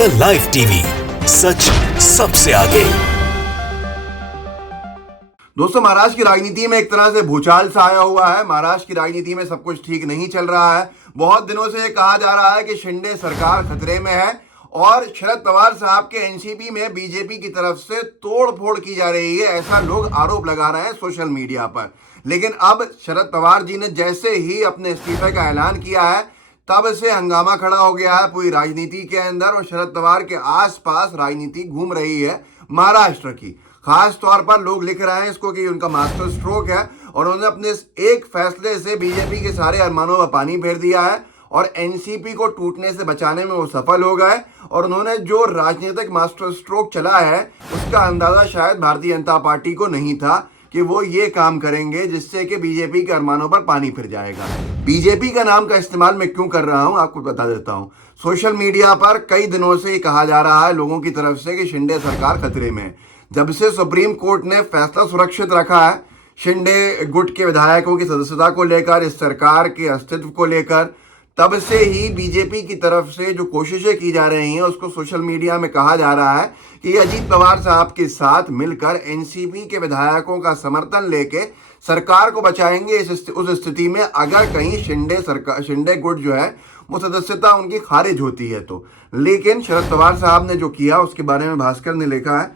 The live TV, सच सबसे आगे। दोस्तों, महाराष्ट्र की राजनीति में एक तरह से भूचाल सा आया हुआ है। महाराष्ट्र की राजनीति में सब कुछ ठीक नहीं चल रहा है। बहुत दिनों से ये कहा जा रहा है कि शिंदे सरकार खतरे में है और शरद पवार साहब के एनसीपी में बीजेपी की तरफ से तोड़ फोड़ की जा रही है, ऐसा लोग आरोप लगा रहे हैं सोशल मीडिया पर। लेकिन अब शरद पवार जी ने जैसे ही अपने इस्तीफे का ऐलान किया है, तब से हंगामा खड़ा हो गया है पूरी राजनीति के अंदर और शरद पवार के आसपास राजनीति घूम रही है महाराष्ट्र की। खास तौर पर लोग लिख रहे हैं इसको कि उनका मास्टर स्ट्रोक है और उन्होंने अपने एक फैसले से बीजेपी के सारे अरमानों में पानी फेर दिया है और एनसीपी को टूटने से बचाने में वो सफल हो गए। और उन्होंने जो राजनीतिक मास्टर स्ट्रोक चला है उसका अंदाजा शायद भारतीय जनता पार्टी को नहीं था कि वो ये काम करेंगे जिससे कि बीजेपी के अरमानों पर पानी फिर जाएगा। बीजेपी का नाम का इस्तेमाल मैं क्यों कर रहा हूं आपको बता देता हूं। सोशल मीडिया पर कई दिनों से ये कहा जा रहा है लोगों की तरफ से कि शिंदे सरकार खतरे में है। जब से सुप्रीम कोर्ट ने फैसला सुरक्षित रखा है शिंदे गुट के विधायकों की सदस्यता को लेकर, इस सरकार के अस्तित्व को लेकर, तब से ही बीजेपी की तरफ से जो कोशिशें की जा रही हैं उसको सोशल मीडिया में कहा जा रहा है कि अजीत पवार साहब के साथ मिलकर एनसीपी के विधायकों का समर्थन लेके सरकार को बचाएंगे उस स्थिति में अगर कहीं शिंदे गुट जो है वो सदस्यता उनकी खारिज होती है तो। लेकिन शरद पवार साहब ने जो किया उसके बारे में भास्कर ने लिखा है,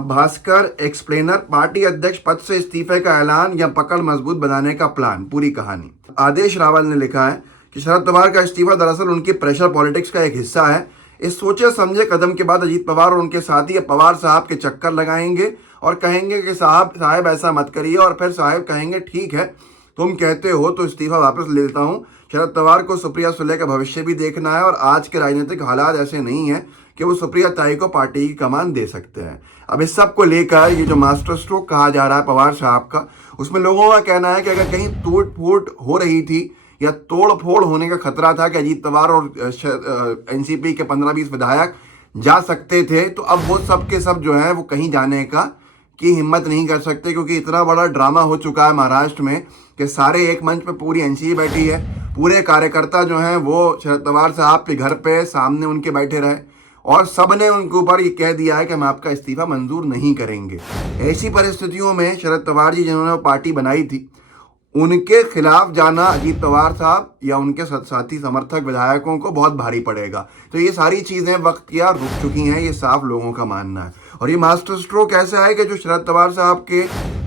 भास्कर एक्सप्लेनर, पार्टी अध्यक्ष पद से इस्तीफे का ऐलान या पकड़ मजबूत बनाने का प्लान, पूरी कहानी। आदेश रावल ने लिखा है कि शरद पवार का इस्तीफा दरअसल उनकी प्रेशर पॉलिटिक्स का एक हिस्सा है। इस सोचे समझे कदम के बाद अजीत पवार और उनके साथी पवार साहब के चक्कर लगाएंगे और कहेंगे कि साहब ऐसा मत करिए, और फिर साहब कहेंगे ठीक है तुम कहते हो तो इस्तीफा वापस ले लेता हूँ। शरद पवार को सुप्रिया सुले का भविष्य भी देखना है और आज के राजनीतिक हालात ऐसे नहीं है कि वो सुप्रिया ताई को पार्टी की कमान दे सकते हैं। अब इस सब को लेकर ये जो मास्टर स्ट्रोक कहा जा रहा है पवार साहब का, उसमें लोगों का कहना है कि अगर कहीं टूट फूट हो रही थी या तोड़ फोड़ होने का खतरा था कि अजीत पवार और एनसीपी के 15-20 विधायक जा सकते थे, तो अब वो सब के सब जो है वो कहीं जाने की हिम्मत नहीं कर सकते, क्योंकि इतना बड़ा ड्रामा हो चुका है महाराष्ट्र में कि सारे एक मंच पे पूरी एनसीपी बैठी है, पूरे कार्यकर्ता जो हैं वो शरद पवार साहब के घर पे सामने उनके बैठे रहे और सब ने उनके ऊपर ये कह दिया है कि हम आपका इस्तीफा मंजूर नहीं करेंगे। ऐसी परिस्थितियों में शरद पवार जी जिन्होंने पार्टी बनाई थी उनके खिलाफ जाना अजीत पवार साहब या उनके साथी समर्थक विधायकों को बहुत भारी पड़ेगा। तो ये सारी चीज़ें वक्त की रुक चुकी हैं, ये साफ लोगों का मानना है। और ये मास्टर स्ट्रोक ऐसा है कि जो शरद पवार साहब के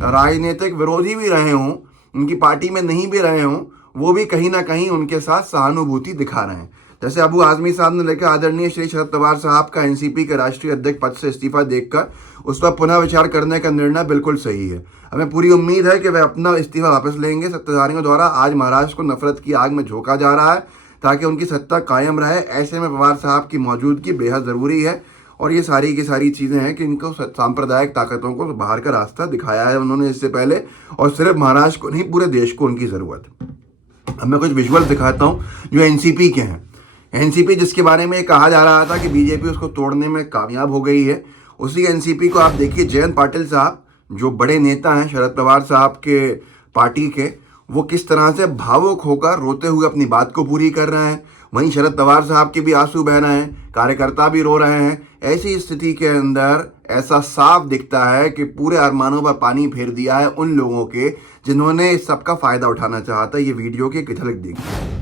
राजनीतिक विरोधी भी रहे हों, उनकी पार्टी में नहीं भी रहे हों, वो भी कहीं ना कहीं उनके साथ सहानुभूति दिखा रहे हैं। जैसे अबू आजमी साहब ने लिखा, आदरणीय श्री शरद पवार साहब का एनसीपी के राष्ट्रीय अध्यक्ष पद से इस्तीफा देखकर उस पर पुनः विचार करने का निर्णय बिल्कुल सही है। हमें पूरी उम्मीद है कि वे अपना इस्तीफा वापस लेंगे। सत्ताधारियों द्वारा आज महाराष्ट्र को नफरत की आग में झोंका जा रहा है ताकि उनकी सत्ता कायम रहे। ऐसे में पवार साहब की मौजूदगी बेहद ज़रूरी है और ये सारी की सारी चीज़ें हैं कि इनको सांप्रदायिक ताकतों को बाहर का रास्ता दिखाया है उन्होंने इससे पहले, और सिर्फ महाराष्ट्र को नहीं पूरे देश को उनकी ज़रूरत है। अब मैं कुछ विजुअल दिखाता हूँ जो एनसीपी के हैं। एनसीपी जिसके बारे में कहा जा रहा था कि बीजेपी उसको तोड़ने में कामयाब हो गई है, उसी एनसीपी को आप देखिए। जयंत पाटिल साहब जो बड़े नेता हैं शरद पवार साहब के पार्टी के, वो किस तरह से भावुक होकर रोते हुए अपनी बात को पूरी कर रहे हैं। वहीं शरद पवार साहब के भी आंसू बह रहे हैं, कार्यकर्ता भी रो रहे हैं। ऐसी स्थिति के अंदर ऐसा साफ दिखता है कि पूरे अरमानों पर पानी फेर दिया है उन लोगों के जिन्होंने इस सब का फायदा उठाना चाहता। ये वीडियो की झलक देखिए।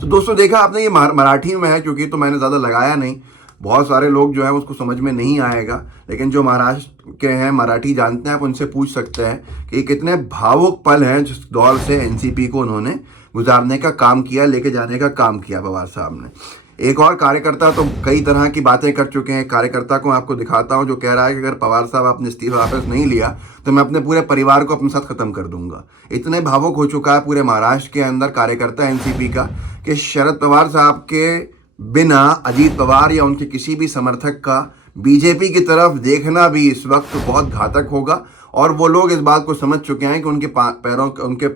तो दोस्तों देखा आपने, ये मराठी में है क्योंकि तो मैंने ज़्यादा लगाया नहीं, बहुत सारे लोग जो है उसको समझ में नहीं आएगा, लेकिन जो महाराष्ट्र के हैं मराठी जानते हैं आप उनसे पूछ सकते हैं कि कितने भावुक पल हैं जिस दौर से एनसीपी को उन्होंने गुजारने का काम किया, लेके जाने का काम किया पवार साहब ने। एक और कार्यकर्ता तो कई तरह की बातें कर चुके हैं। कार्यकर्ता को आपको दिखाता हूं जो कह रहा है कि अगर पवार साहब आपने इस्तीफा वापस नहीं लिया तो मैं अपने पूरे परिवार को अपने साथ खत्म कर दूंगा। इतने भावुक हो चुका है पूरे महाराष्ट्र के अंदर कार्यकर्ता एनसीपी का कि शरद पवार साहब के बिना अजीत पवार या उनके किसी भी समर्थक का बीजेपी की तरफ देखना भी इस वक्त बहुत घातक होगा। और वो लोग इस बात को समझ चुके हैं कि उनके पैरों उनके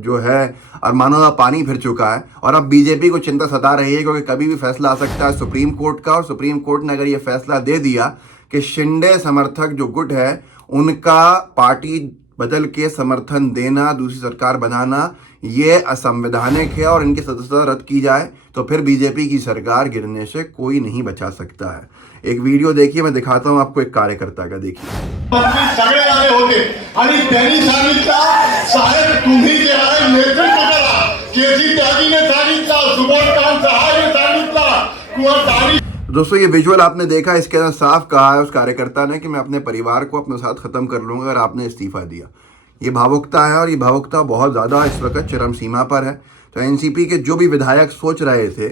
जो है अरमानों का पानी फिर चुका है और अब बीजेपी को चिंता सता रही है क्योंकि कभी भी फैसला आ सकता है सुप्रीम कोर्ट का। और सुप्रीम कोर्ट ने अगर ये फैसला दे दिया कि शिंदे समर्थक जो गुट है उनका पार्टी बदल के समर्थन देना, दूसरी सरकार बनाना, ये असंवैधानिक है और इनकी सदस्यता रद्द की जाए तो फिर बीजेपी की सरकार गिरने से कोई नहीं बचा सकता है। एक वीडियो देखिए, मैं दिखाता हूं आपको एक कार्यकर्ता का। देखिए, सगळे आले होते आणि त्यांनी सांगितलं, साहेब तुम्ही जे आहे नेतृत्व करा। केसी त्यागीने सांगितलं, सुभाषकांत सहायने सांगितलं किंवा दारी। दोस्तों, ये विजुअल आपने देखा, इसके अंदर साफ कहा है उस कार्यकर्ता ने कि मैं अपने परिवार को अपने साथ खत्म कर लूंगा अगर आपने इस्तीफा दिया। ये भावुकता है और ये भावुकता बहुत ज़्यादा इस वक्त चरम सीमा पर है। तो एनसीपी के जो भी विधायक सोच रहे थे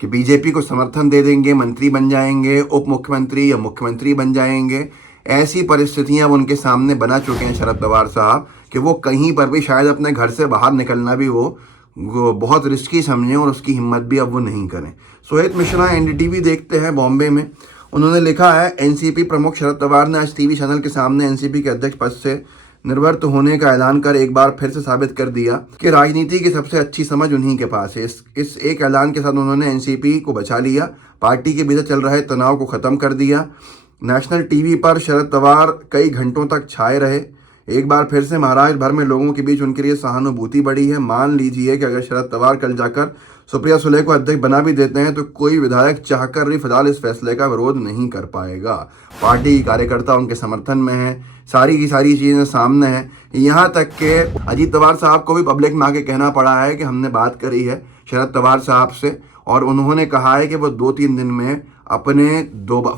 कि बीजेपी को समर्थन दे देंगे, मंत्री बन जाएंगे, उप मुख्यमंत्री या मुख्यमंत्री बन जाएंगे, ऐसी परिस्थितियां उनके सामने बना चुके हैं शरद पवार साहब कि वो कहीं पर भी शायद अपने घर से बाहर निकलना भी वो बहुत रिस्की समझें और उसकी हिम्मत भी अब वो नहीं करें। सोहित मिश्रा एनडीटीवी देखते हैं बॉम्बे में, उन्होंने लिखा है, एनसीपी प्रमुख शरद पवार ने आज टीवी चैनल के सामने एनसीपी के अध्यक्ष पद से निवृत्त होने का ऐलान कर एक बार फिर से साबित कर दिया कि राजनीति की सबसे अच्छी समझ उन्हीं के पास है। इस एक ऐलान के साथ उन्होंने एनसीपी को बचा लिया, पार्टी के भीतर चल रहे तनाव को खत्म कर दिया। नेशनल टीवी पर शरद पवार कई घंटों तक छाए रहे। एक बार फिर से महाराष्ट्र भर में लोगों के बीच उनके लिए सहानुभूति बढ़ी है। मान लीजिए कि अगर शरद पवार कल जाकर सुप्रिया सुले को अध्यक्ष बना भी देते हैं तो कोई विधायक चाहकर भी फिलहाल इस फैसले का विरोध नहीं कर पाएगा। पार्टी की कार्यकर्ता उनके समर्थन में है, सारी की सारी चीज़ें सामने हैं। यहाँ तक कि अजीत पवार साहब को भी पब्लिक में आके कहना पड़ा है कि हमने बात करी है शरद पवार साहब से और उन्होंने कहा है कि वो 2-3 दिन में अपने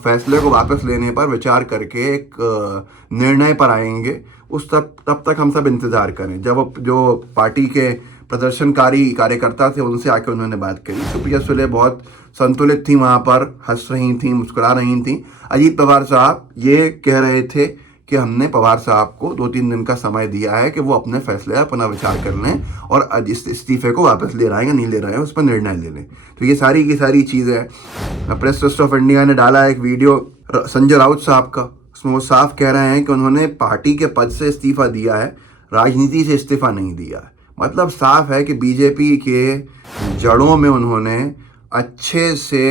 फैसले को वापस लेने पर विचार करके एक निर्णय पर आएंगे। तब तक हम सब इंतज़ार करें। जब जो पार्टी के प्रदर्शनकारी कार्यकर्ता थे उनसे आके उन्होंने बात करी। सुप्रिया सुले बहुत संतुलित थी, वहाँ पर हंस रही थी, मुस्कुरा रही थी। अजीत पवार साहब ये कह रहे थे कि हमने पवार साहब को 2-3 दिन का समय दिया है कि वो अपने फैसले पर पुनः विचार कर लें और इस्तीफे को वापस ले रहे हैं या नहीं ले रहे हैं उस पर निर्णय ले लें। तो ये सारी की सारी चीज़ें प्रेस ट्रस्ट ऑफ इंडिया ने डाला एक वीडियो संजय राउत साहब का, उसमें वो साफ कह रहे हैं कि उन्होंने पार्टी के पद से इस्तीफा दिया है, राजनीति से इस्तीफा नहीं दिया है। मतलब साफ है कि बीजेपी के जड़ों में उन्होंने अच्छे से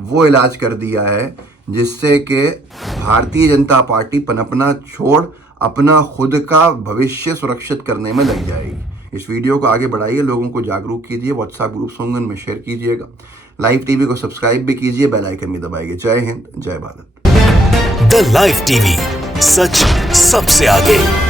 वो इलाज कर दिया है जिससे कि भारतीय जनता पार्टी पनपना छोड़ अपना खुद का भविष्य सुरक्षित करने में लग जाएगी। इस वीडियो को आगे बढ़ाइए, लोगों को जागरूक कीजिए, व्हाट्सएप ग्रुप्स होंगे उनमें शेयर कीजिएगा, लाइव टीवी को सब्सक्राइब भी कीजिए, बेल आइकन भी दबाइए। जय हिंद, जय भारत। द लाइव टीवी, सच सबसे आगे।